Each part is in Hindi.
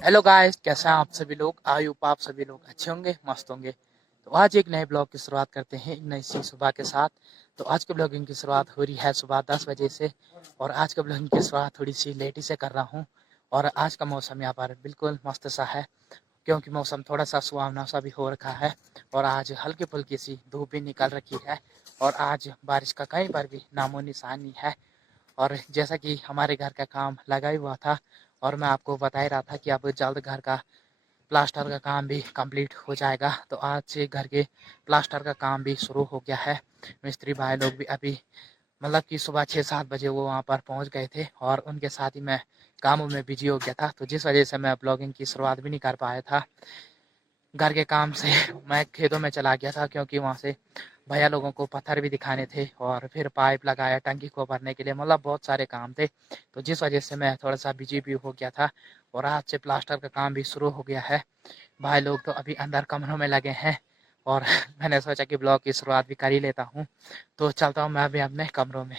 हेलो गाइस, कैसे हैं आप सभी लोग। आई होप आप सभी लोग अच्छे होंगे, मस्त होंगे। तो आज एक नए ब्लॉग की शुरुआत करते हैं एक नई सी सुबह के साथ। तो आज के ब्लॉगिंग की शुरुआत हो रही है सुबह 10 बजे से। और आज के ब्लॉगिंग की शुरुआत थोड़ी सी लेट ही से कर रहा हूँ। और आज का मौसम यहाँ पर बिल्कुल मस्त सा है, क्योंकि मौसम थोड़ा सा सुहावना सा भी हो रखा है। और आज हल्की फुल्की सी धूप भी निकल रखी है। और आज बारिश का कहीं पर भी नामो निशान नहीं है। और जैसा कि हमारे घर का काम लगा ही हुआ था, और मैं आपको बता ही रहा था कि अब जल्द घर का प्लास्टर का काम भी कंप्लीट हो जाएगा। तो आज से घर के प्लास्टर का काम भी शुरू हो गया है। मिस्त्री भाई लोग भी अभी मतलब कि सुबह 6-7 बजे वो वहाँ पर पहुँच गए थे, और उनके साथ ही मैं कामों में बिजी हो गया था। तो जिस वजह से मैं ब्लॉगिंग की शुरुआत भी नहीं कर पाया था। घर के काम से मैं खेतों में चला गया था, क्योंकि वहाँ से भैया लोगों को पत्थर भी दिखाने थे, और फिर पाइप लगाया टंकी को भरने के लिए, मतलब बहुत सारे काम थे। तो जिस वजह से मैं थोड़ा सा बिजी भी हो गया था। और आज से प्लास्टर का काम भी शुरू हो गया है। भाई लोग तो अभी अंदर कमरों में लगे हैं, और मैंने सोचा कि ब्लॉग की शुरुआत भी कर ही लेता हूँ। तो चलता हूँ मैं अभी अपने कमरों में।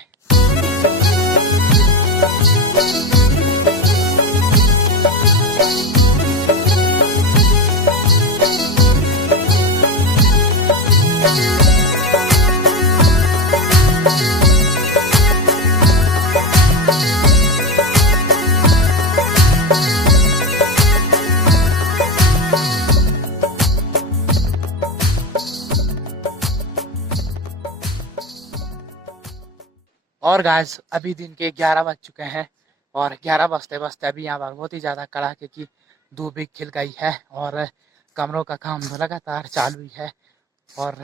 और गाइस, अभी दिन के 11 बज चुके हैं। और 11 बजते बजते अभी यहाँ पर बहुत ही ज़्यादा कड़ाके की धूप भी खिल गई है। और कमरों का काम तो लगातार चालू ही है। और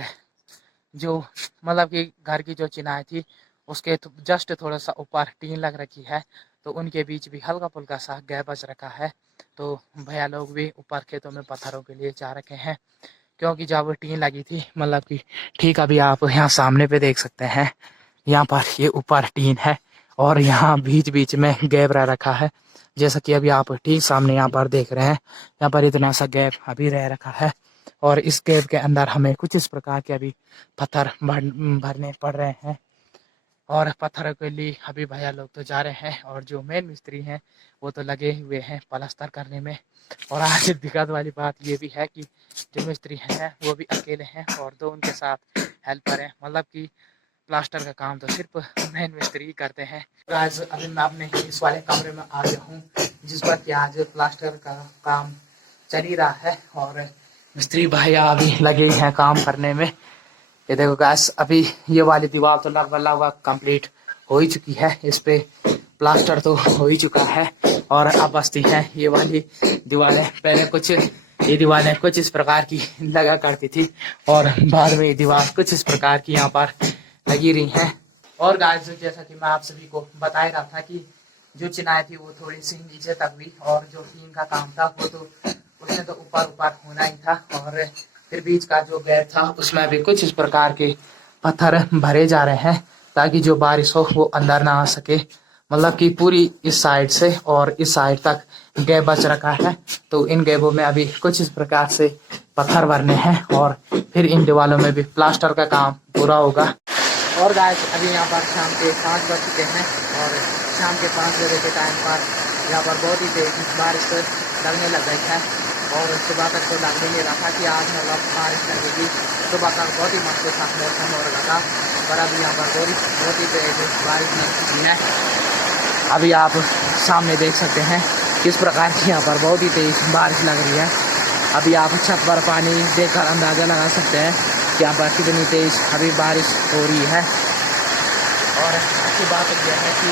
जो मतलब कि घर की जो चिनाई थी, उसके जस्ट थोड़ा सा ऊपर टीन लग रखी है। तो उनके बीच भी हल्का फुल्का सा गैप बच रखा है। तो भैया लोग भी ऊपर खेतों में पत्थरों के लिए जा रखे हैं, क्योंकि जब टीन लगी थी, मतलब कि ठीक अभी आप यहाँ सामने पे देख सकते हैं, यहाँ पर ये ऊपर टीन है, और यहाँ बीच बीच में गैप रह रखा है। जैसा कि अभी आप ठीक सामने यहाँ पर देख रहे हैं, यहाँ पर इतना सा गैप अभी रह रखा है। और इस गैप के अंदर हमें कुछ इस प्रकार के अभी पत्थर भरने पड़ रहे हैं। और पत्थरों के लिए अभी भैया लोग तो जा रहे हैं, और जो मेन मिस्त्री हैं वो तो लगे हुए हैं पलस्तर करने में। और आज दिक्कत वाली बात ये भी है कि जो मिस्त्री हैं वो भी अकेले हैं, और दो उनके साथ हेल्पर हैं। मतलब कि प्लास्टर का काम तो सिर्फ मेन मिस्त्री ही करते हैं। आज अभी मैं अपने इस वाले कमरे में आ गया हूँ, जिस पर कि आज प्लास्टर का काम चल ही रहा है। और मिस्त्री भैया अभी लगे हैं काम करने में। ये देखो गाइस, अभी ये वाली दीवार तो लगभग कंप्लीट हो ही चुकी है। इस पे प्लास्टर तो हो ही चुका है। और अब बस्ती है ये वाली दीवारें। पहले कुछ ये दीवारें कुछ इस प्रकार की लगा करती थी, और बाद में ये दीवार कुछ इस प्रकार की यहाँ पर लगी रही हैं। और गाइस, जैसा कि मैं आप सभी को बता ही रहा था कि जो चिनाई थी वो थोड़ी सी नीचे तक हुई, और जो टीन का काम था वो तो उसने तो ऊपर ऊपर होना ही था। और फिर बीच का जो गैप था उसमें भी कुछ इस प्रकार के पत्थर भरे जा रहे हैं, ताकि जो बारिश हो वो अंदर ना आ सके। मतलब कि पूरी इस साइड से और इस साइड तक गैप बच रखा है। तो इन गैपों में अभी कुछ इस प्रकार से पत्थर भरने हैं, और फिर इन दीवालों में भी प्लास्टर का काम पूरा होगा। और गाइस, अभी यहाँ पर शाम के 5 बज चुके हैं, और शाम के 5 बजे के टाइम पर यहाँ पर बहुत ही तेज बारिश लगने लग गई है। और सुबह तक तो लग नहीं रहा था कि आज मतलब बारिश लगेगी। सुबह तक बहुत ही मस्त सा मौसम हो रहा था, पर अभी यहाँ पर बहुत ही तेज बारिश लग चुकी है। अभी आप सामने देख सकते हैं किस प्रकार की यहाँ पर बहुत ही तेज बारिश लग रही है। अभी आप छत पर पानी देखकर अंदाज़ा लगा सकते हैं कि यहाँ पर कितनी तेज अभी बारिश हो रही है। और अच्छी बात यह है कि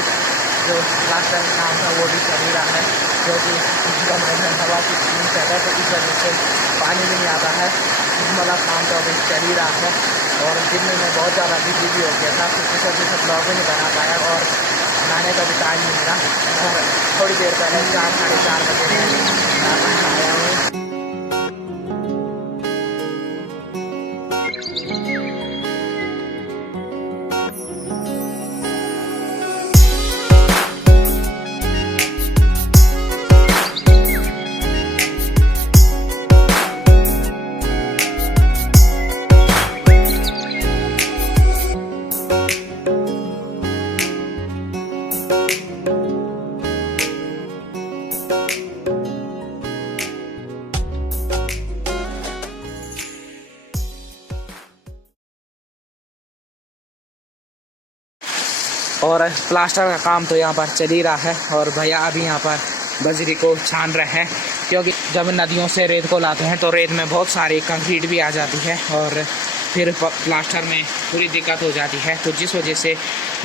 जो प्लास्टर का काम था वो भी चल ही रहा है, क्योंकि हवा की स्पीड ज़्यादा, तो इस वजह से पानी नहीं आता है। मतलब काम तो अभी चल ही रहा है। और दिन में मैं बहुत ज़्यादा बिजी भी हो गया था, तो इस वजह से ब्लॉग भी नहीं बना पाया, और बनाने का भी टाइम नहीं मिला। और थोड़ी देर पहले 4-4:30 बजे आया हूँ। और प्लास्टर का काम तो यहाँ पर चल ही रहा है और भैया अभी यहाँ पर बजरी को छान रहे हैं, क्योंकि जब नदियों से रेत को लाते हैं तो रेत में बहुत सारी कंक्रीट भी आ जाती है और फिर प्लास्टर में पूरी दिक्कत हो जाती है। तो जिस वजह से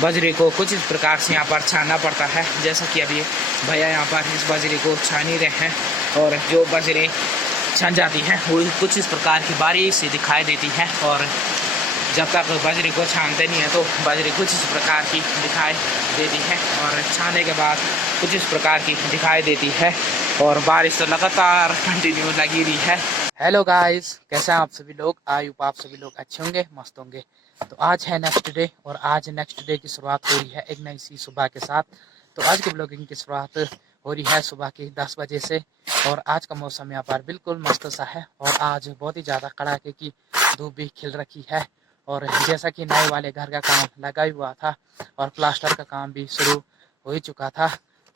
बजरी को कुछ इस प्रकार से यहाँ पर छानना पड़ता है। जैसा कि अभी भैया यहाँ पर इस बजरी को छान ही रहे हैं और जो बजरी छन जाती है वो कुछ इस प्रकार की बारीक सी दिखाई देती है और जब तक बजरी को छानते नहीं है तो बजरी कुछ इस प्रकार की दिखाई देती है और छानने के बाद कुछ इस प्रकार की दिखाई देती है और बारिश तो लगातार कंटिन्यू लगी रही है। हेलो गाइस, कैसे हैं आप सभी लोग? आई होप आप सभी लोग अच्छे होंगे, मस्त होंगे। तो आज है नेक्स्ट डे और आज नेक्स्ट डे की शुरुआत हो रही है एक नई सी सुबह के साथ। तो आज की ब्लॉगिंग की शुरुआत हो रही है सुबह की 10 बजे से और आज का मौसम यहाँ पर बिल्कुल मस्त सा है और आज बहुत ही ज़्यादा कड़ाके की धूप भी खिल रखी है। और जैसा कि नए वाले घर का काम लगा ही हुआ था और प्लास्टर का काम भी शुरू हो ही चुका था,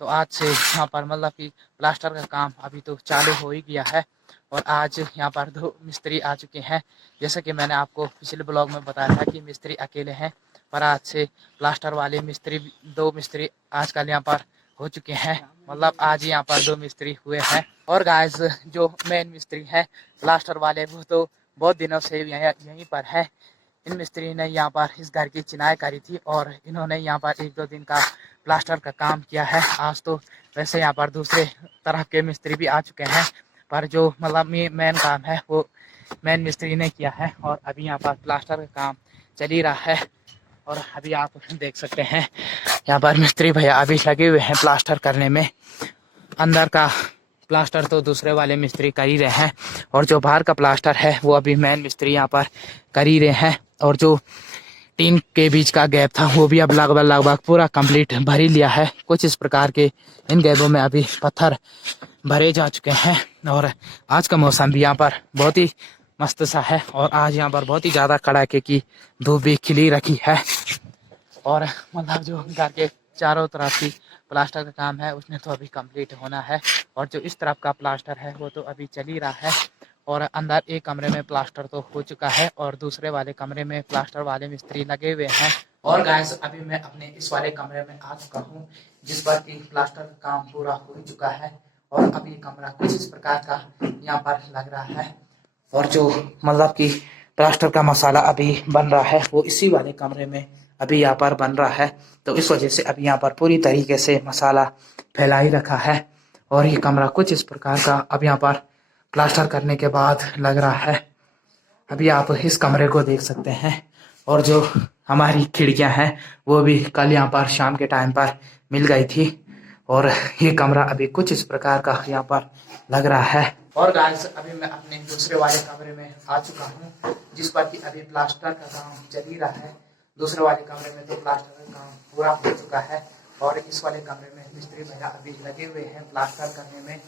तो आज से यहाँ पर मतलब कि प्लास्टर का काम अभी तो चालू हो ही गया है और आज यहाँ पर 2 मिस्त्री आ चुके हैं। जैसा कि मैंने आपको पिछले ब्लॉग में बताया था कि मिस्त्री अकेले हैं, पर आज से प्लास्टर वाले मिस्त्री 2 मिस्त्री आजकल यहाँ पर हो चुके हैं। मतलब आज यहाँ पर 2 मिस्त्री हुए हैं। और गाइस, जो मेन मिस्त्री हैं प्लास्टर वाले, वो तो बहुत दिनों से यहीं पर है। इन मिस्त्री ने यहाँ पर इस घर की चिनाई करी थी और इन्होंने यहाँ पर 1-2 दिन का प्लास्टर का काम किया है। आज तो वैसे यहाँ पर दूसरे तरह के मिस्त्री भी आ चुके हैं, पर जो मतलब मेन काम है वो मेन मिस्त्री ने किया है और अभी यहाँ पर प्लास्टर का काम चल ही रहा है। और अभी आप देख सकते हैं यहाँ पर मिस्त्री भैया अभी लगे हुए हैं प्लास्टर करने में। अंदर का प्लास्टर तो दूसरे वाले मिस्त्री कर ही रहे हैं और जो बाहर का प्लास्टर है वो अभी मेन मिस्त्री यहाँ पर कर ही रहे हैं। और जो टीन के बीच का गैप था वो भी अब लगभग पूरा कंप्लीट भर ही लिया है। कुछ इस प्रकार के इन गैपों में अभी पत्थर भरे जा चुके हैं और आज का मौसम भी यहाँ पर बहुत ही मस्त सा है और आज यहाँ पर बहुत ही ज़्यादा कड़ाके की धूप भी खिली रखी है। और मतलब जो घर के चारों तरफ की प्लास्टर का काम है उसने तो अभी कंप्लीट होना है और जो इस तरफ का प्लास्टर है वो तो अभी चल ही रहा है। और अंदर एक कमरे में प्लास्टर तो हो चुका है और दूसरे वाले कमरे में प्लास्टर वाले मिस्त्री लगे हुए हैं। और गाइस, अभी मैं अपने इस वाले कमरे में आ चुका हूँ जिस पर कि प्लास्टर का काम पूरा हो चुका है और अभी कमरा कुछ इस प्रकार का यहाँ पर लग रहा है। और जो मतलब कि प्लास्टर का मसाला अभी बन रहा है वो इसी वाले कमरे में अभी यहाँ पर बन रहा है। तो इस वजह से अभी यहाँ पर पूरी तरीके से मसाला फैला ही रखा है और ये कमरा कुछ इस प्रकार का अब यहाँ पर प्लास्टर करने के बाद लग रहा है। अभी आप इस कमरे को देख सकते हैं और जो हमारी खिड़कियां हैं वो भी कल यहाँ पर शाम के टाइम पर मिल गई थी और ये कमरा अभी कुछ इस प्रकार का यहाँ पर लग रहा है। और गाइस, अभी मैं अपने दूसरे वाले कमरे में आ चुका हूँ जिस पर कि अभी प्लास्टर का काम चल ही रहा है। दूसरे वाले कमरे में तो प्लास्टर का काम पूरा हो चुका है और इस वाले कमरे में मिस्त्री भैया अभी लगे हुए हैं प्लास्टर करने में।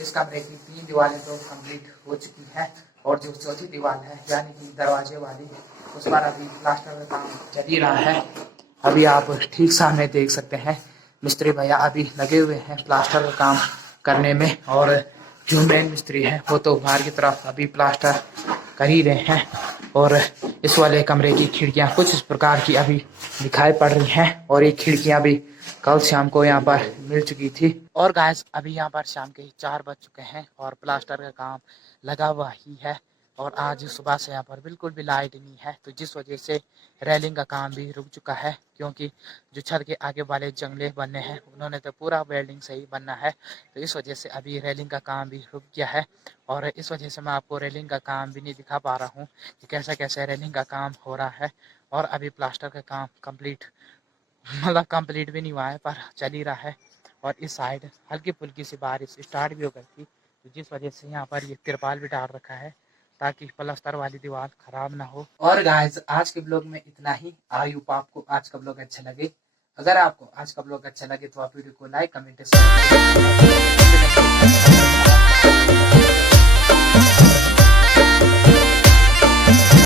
इस कमरे की 3 दीवारें तो कंप्लीट हो चुकी हैं और जो चौथी दीवार है यानी कि दरवाजे वाली, उस पर अभी प्लास्टर का काम चल ही रहा है। अभी आप ठीक सामने देख सकते हैं मिस्त्री भैया अभी लगे हुए हैं प्लास्टर का काम करने में और जो मेन मिस्त्री है वो तो बाहर की तरफ अभी प्लास्टर कर ही रहे हैं। और इस वाले कमरे की खिड़कियां कुछ इस प्रकार की अभी दिखाई पड़ रही हैं और ये खिड़कियां भी कल शाम को यहाँ पर मिल चुकी थी। और गाइस, अभी यहाँ पर शाम के 4 बज चुके हैं और प्लास्टर का काम लगा हुआ ही है और आज सुबह से यहाँ पर बिल्कुल भी लाइट नहीं है, तो जिस वजह से रेलिंग का काम भी रुक चुका है, क्योंकि जो छत के आगे वाले जंगले बनने हैं उन्होंने तो पूरा वेल्डिंग से ही बनना है, तो इस वजह से अभी रेलिंग का काम भी रुक गया है। और इस वजह से मैं आपको रेलिंग का काम भी नहीं दिखा पा रहा हूँ कि कैसे कैसे रेलिंग का काम हो रहा है। और अभी प्लास्टर का काम कंप्लीट मतलब कंप्लीट भी नहीं हुआ है पर चल ही रहा है। और इस साइड हल्की फुल्की सी बारिश स्टार्ट भी हो गई थी, तो जिस वजह से यहाँ पर ये तिरपाल भी डाल रखा है ताकि प्लास्टर वाली दीवार खराब ना हो। और गाइस, आज के ब्लॉग में इतना ही। आई होप आपको आज का ब्लॉग अच्छा लगे। अगर आपको आज का ब्लॉग अच्छा लगे तो आप वीडियो को लाइक, कमेंट,